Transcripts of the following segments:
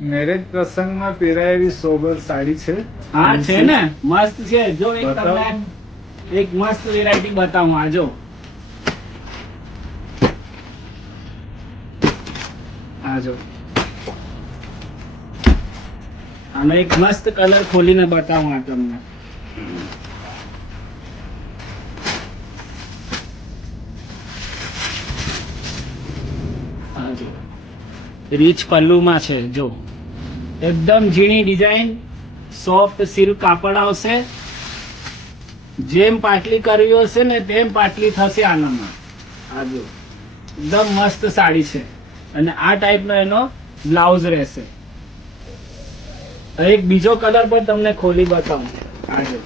Marriage પ્રસંગમાં પહેરાયેલી sober sari છે. હા છે ને, મસ્ત છે. જો એક તમને એક મસ્ત વેરાયટી બતાવું. આ જો, આ જો, આનો એક મસ્ત કલર ખોલીને બતાવું આ તમને. આ જો, રીચ પલ્લુમાં છે. જો એકદમ ઝીણી ડિઝાઇન, સોફ્ટ સિલ્ક કાપડ આવશે. જેમ પાટલી કરવી હશે ને તેમ પાટલી થશે આનામાં. આ જો, એકદમ મસ્ત સાડી છે. અને આ ટાઈપનો એનો બ્લાઉઝ રહેશે. એક બીજો કલર પણ તમને ખોલી બતાવું. આ જો,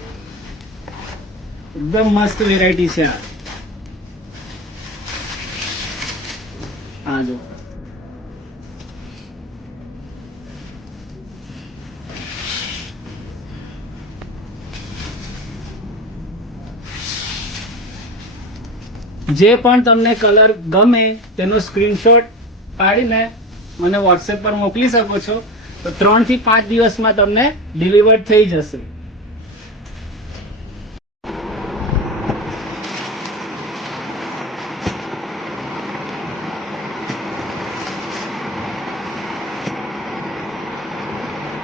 એકદમ મસ્ત વેરાયટી છે આ. આ જો, જે પણ તમને કલર ગમે તેનો સ્ક્રીનશોટ પાડીને મને વોટ્સએપ પર મોકલી શકો છો. તો 3 થી 5 દિવસમાં તમને ડિલિવર્ડ થઈ જશે.